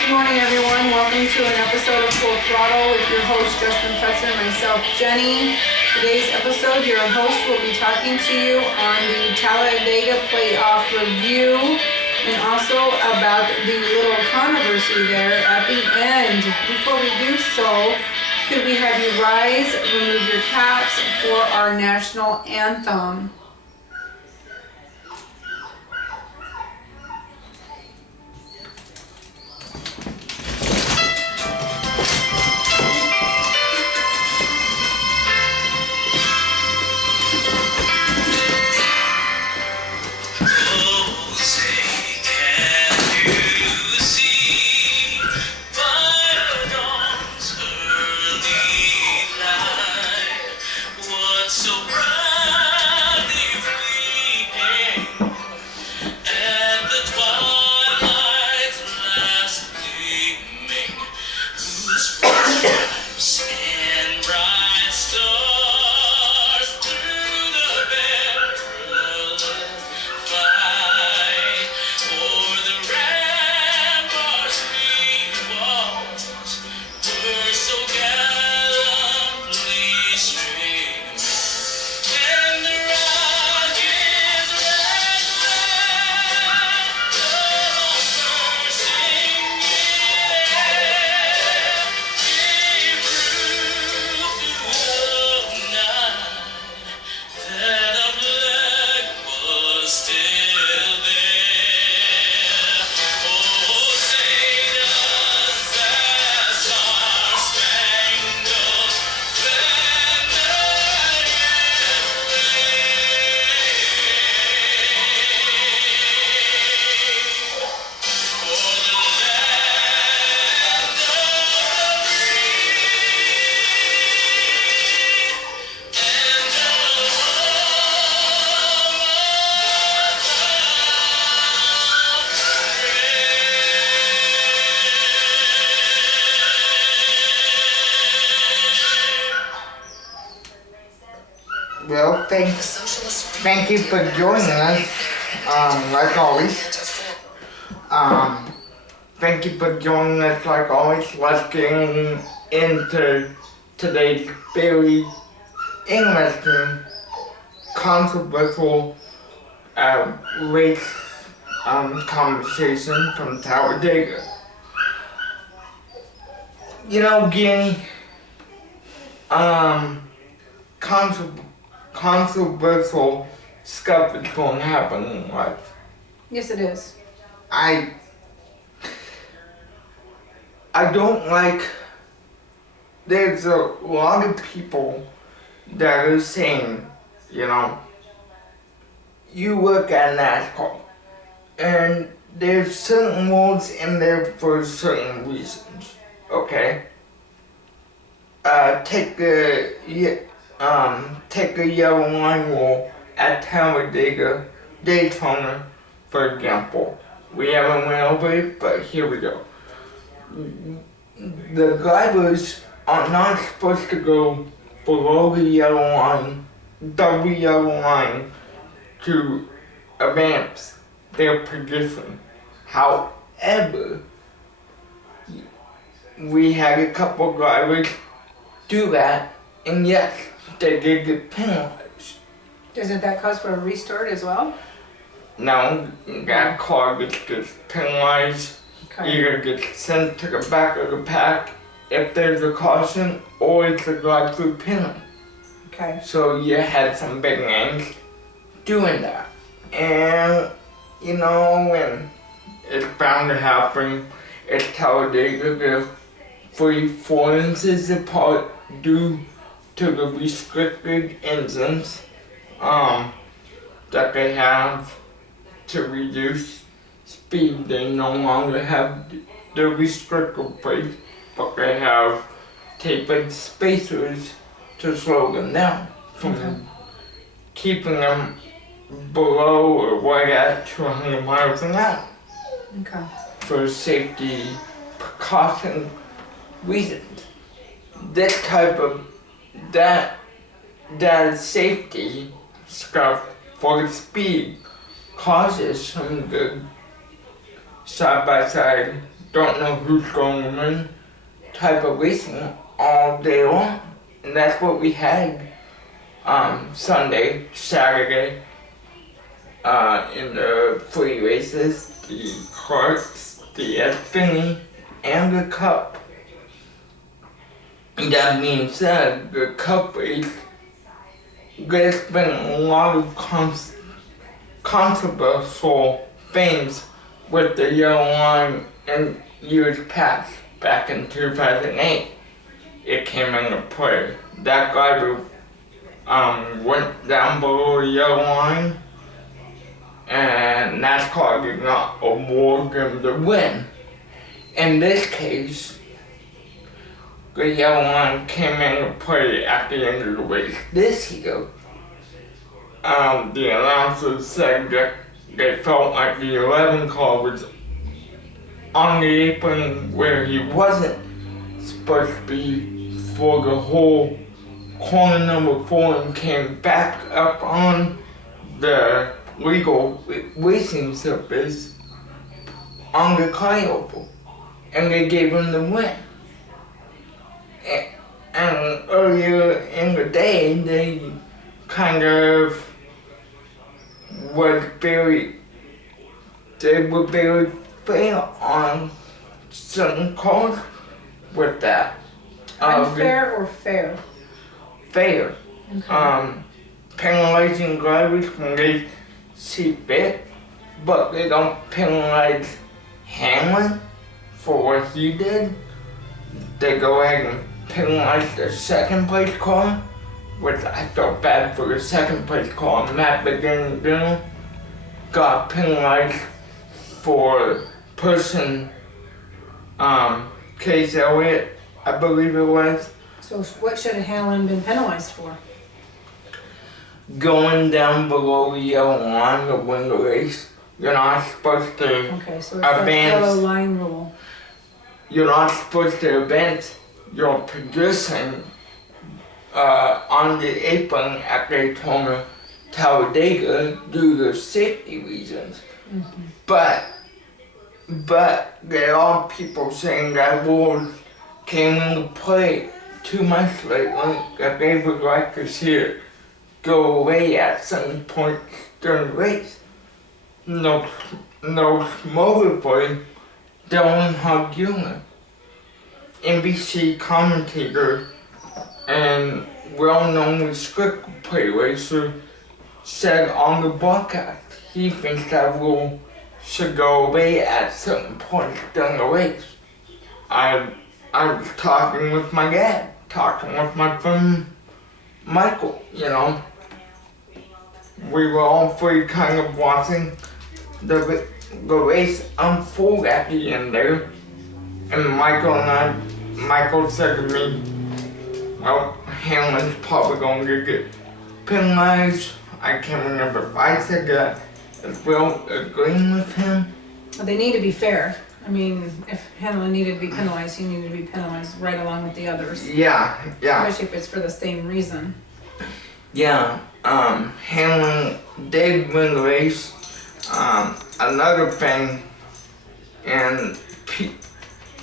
Good morning, everyone. Welcome to an episode of Full Throttle with your host, Justin Preston, and myself, Jenny. Today's episode, your host will be talking to you on the Talladega playoff review and also about the little controversy there at the end. Before we do so, could we have you rise, remove your caps for our national anthem? Well, thank you for joining us, like always. Thank you for joining us, like always. Let's get into today's very interesting, controversial race conversation from Talladega. You know, getting controversial stuff is going to happen in life. Yes, it is. I don't like, there's a lot of people that are saying, you know, you look at NASCAR and there's certain rules in there for certain reasons, okay? Take a yellow line rule at Talladega, Daytona, for example. We haven't went over it, but here we go. The drivers are not supposed to go below the yellow line, double yellow line, to advance their position. However, we had a couple drivers do that, and yes, they did get penalized. Doesn't that cause for a restart as well? No, that car gets penalized, either gets sent to the back of the pack if there's a caution, or it's a drive-through penalty. Okay. So you had some big names doing that. And, you know, when it's bound to happen, it's Talladega, they're 4 inches apart due to the restricted engines that they have to reduce speed. They no longer have the restricted brake, but they have tapered spacers to slow them down from keeping them below or right at 200 miles an hour. Okay. For safety precaution reasons. This type of that safety stuff for the speed causes some of the side-by-side don't know who's going to win type of racing all day long. And that's what we had Sunday, Saturday, in the free races, the carts, the Xfinity, and the Cup. That being said, the Cup race, there's been a lot of controversial things with the yellow line in years past. Back in 2008, it came into play. That driver went down below the yellow line, and NASCAR did not award them the win. In this case, the yellow line came into play at the end of the race this year. The announcers said that they felt like the 11 car was on the apron where he wasn't supposed to be for the whole corner number 4 and came back up on the legal racing surface on the Coyote, and they gave him the win. And earlier in the day, they kind of were very fair on certain cars with that. Unfair or fair? Fair. Okay. Penalizing drivers when they see fit, but they don't penalize Hamlin for what he did. They go ahead and penalize the second place car, which I felt bad for the second place car. Matt Begin got penalized for person, Case Elliott, I believe it was. So what should Hamlin been penalized for? Going down below the yellow line to win the race. You're not supposed to Okay, so it's the yellow line rule. You're not supposed to advance your position on the apron at Daytona, Talladega due to safety reasons. Mm-hmm. But there are people saying that rules came into play 2 months lately that they would like to see it go away at some point during the race. No motivate Dylan Hugh, NBC commentator and well-known restricted play racer, said on the broadcast he thinks that rule should go away at certain points during the race. I was talking with my dad, talking with my friend Michael, you know. We were all three kind of watching the race unfold at the end there. And Michael said to me, well, Hamlin's probably going to get penalized. I can't remember if I said that as well, agreeing with him. Well, they need to be fair. I mean, if Hamlin needed to be penalized, he needed to be penalized right along with the others. Yeah. Especially if it's for the same reason. Yeah, Hamlin did win the race. Another thing, and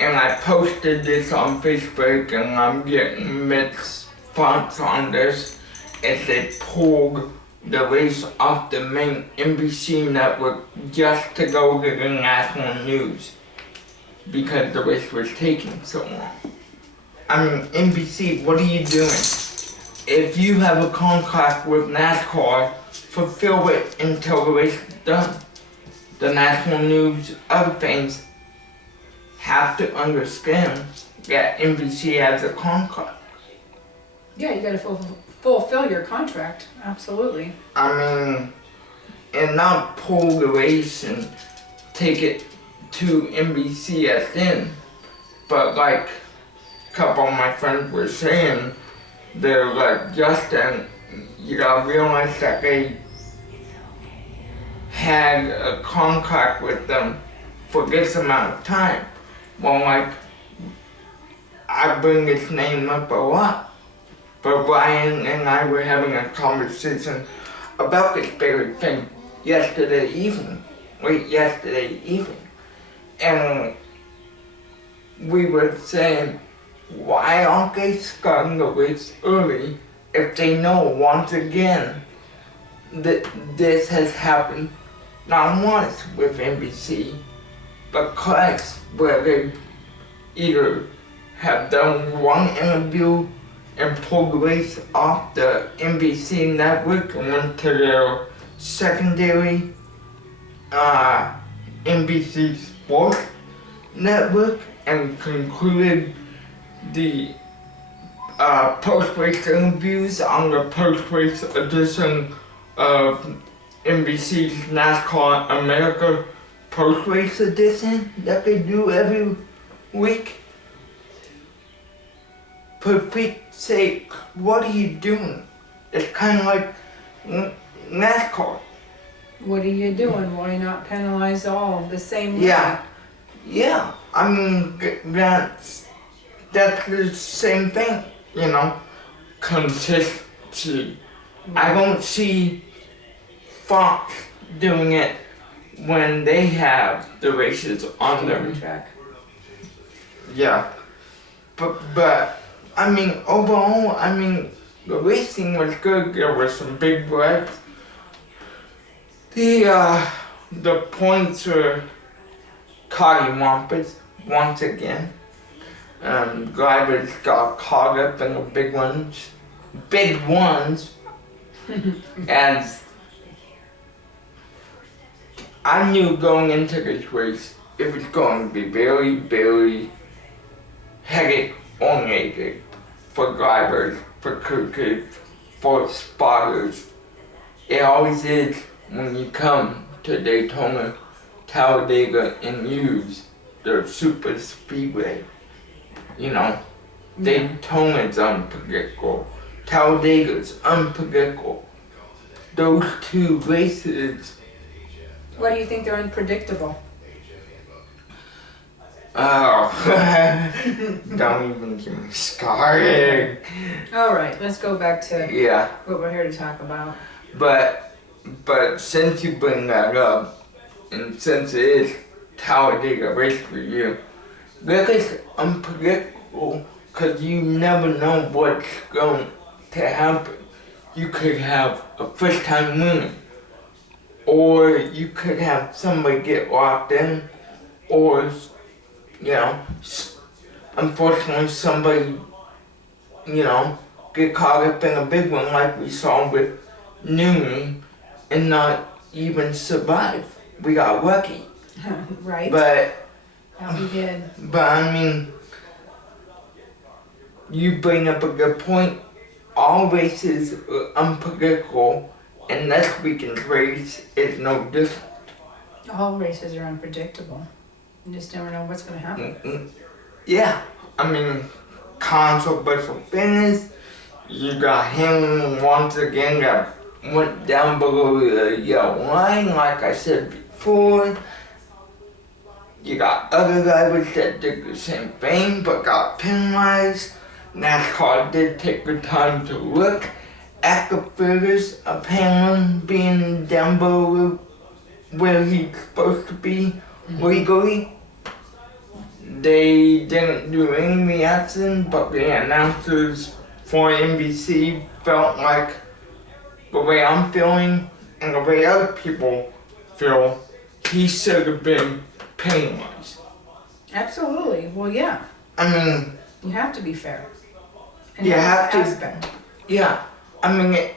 I posted this on Facebook, and I'm getting mixed thoughts on this, is they pulled the race off the main NBC network just to go to the national news because the race was taking so long. I mean, NBC, what are you doing? If you have a contract with NASCAR, fulfill it until the race is done. The national news, other things, have to understand that NBC has a contract. Yeah, you gotta fulfill your contract, absolutely. I mean, and not pull the race and take it to NBCSN, but like a couple of my friends were saying, they're like, Justin, you gotta realize that they had a contract with them for this amount of time. Well, like, I bring this name up a lot, but Brian and I were having a conversation about this very thing yesterday evening. And we were saying, why aren't they starting the race early if they know once again that this has happened not once with NBC, but twice where they either have done one interview and pulled the race off the NBC network and went to their secondary NBC Sports network and concluded the post-race interviews on the post-race edition of NBC's NASCAR America post-race edition that they do every week. For Pete's sake, what are you doing? It's kind of like NASCAR. What are you doing? Why not penalize all the same way? Yeah. I mean, that's the same thing, you know, consistency. I don't see Fox doing it when they have the races on their track. Yeah, but I mean overall, I mean the racing was good. There were some big breaks. The points were cattywampus once again. Drivers got caught up in the big ones, and I knew going into this race it was going to be very, very headache-oriented for drivers, for coaches, for spotters. It always is when you come to Daytona, Talladega, and use the super speedway. You know, Daytona's unpredictable. Talladega's unpredictable. Those two races. Why do you think they're unpredictable? Oh, don't even get me started. All right, let's go back to what we're here to talk about. But since you bring that up, and since it is Talladega race for you, that is unpredictable because you never know what's going to happen. You could have a first-time winner, or you could have somebody get locked in, or, you know, unfortunately somebody, you know, get caught up in a big one like we saw with Newman and not even survive. We got lucky. Right. But we did. But I mean, you bring up a good point. All races are unpredictable, and this weekend's race is no different. All races are unpredictable. You just never know what's going to happen. Yeah, I mean, controversial finish. You got him once again that went down below the yellow line, like I said before. You got other drivers that did the same thing but got penalized. NASCAR did take the time to look at the figures of Hamlin being down below where he's supposed to be legally. They didn't do any reaction, but the announcers for NBC felt like the way I'm feeling and the way other people feel, he should have been penalized. Absolutely. Well, yeah. I mean, you have to be fair. You have to. Yeah. I mean,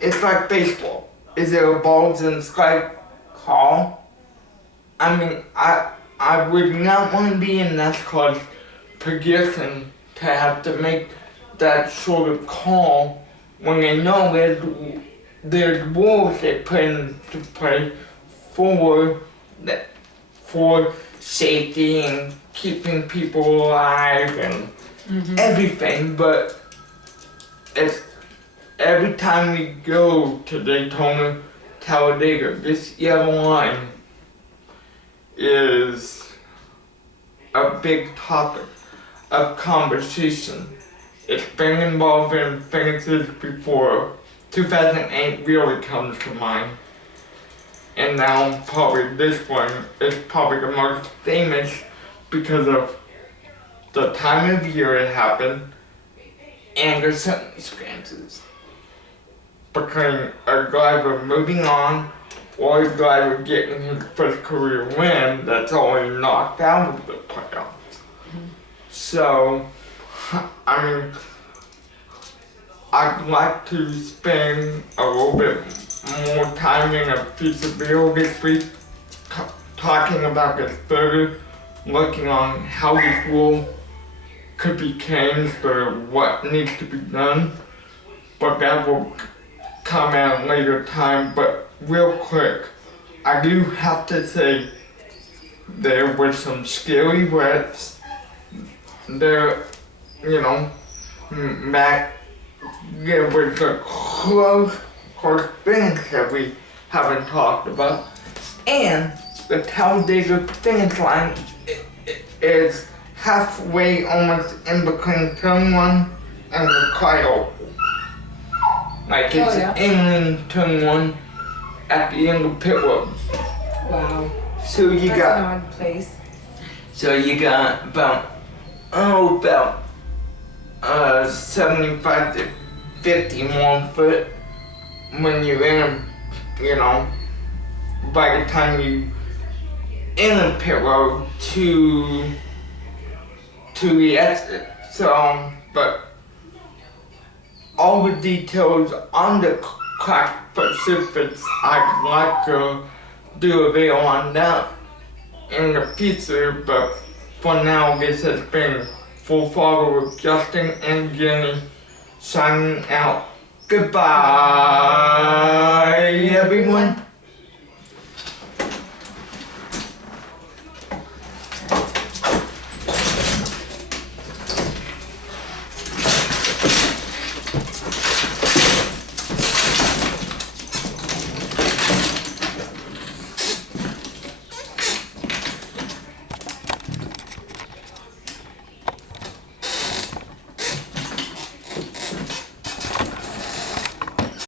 it's like baseball. Is there a balls and strike call? I mean, I would not want to be in NASCAR's position to have to make that sort of call when they know there's rules they put into play for safety and keeping people alive and everything, but every time we go to Daytona, Talladega, this yellow line is a big topic of conversation. It's been involved in finishes before. 2008 really comes to mind. And now probably this one is probably the most famous because of the time of year it happened and the circumstances. Becoming a driver moving on or a driver getting his first career win that's already knocked out of the playoffs. So, I mean, I'd like to spend a little bit more time in a piece of bill this week talking about this further, looking on how this rule could be changed or what needs to be done, but that will come at a later time. But real quick, I do have to say there were some scary wrecks. There, there was a close finish that we haven't talked about, and the Talladega finish line is halfway almost in between turn 1 and the Kyle. Like it's in turn 1 at the end of pit road. Wow. So you That's got an odd place. So you got about 75 to 50 more foot when you're in by the time you in a pit road to the exit. So, but all the details on the crack specifics, I'd like to do a video on that in the future, but for now this has been Full Throttle with Justin and Jenny signing out. Goodbye, everyone.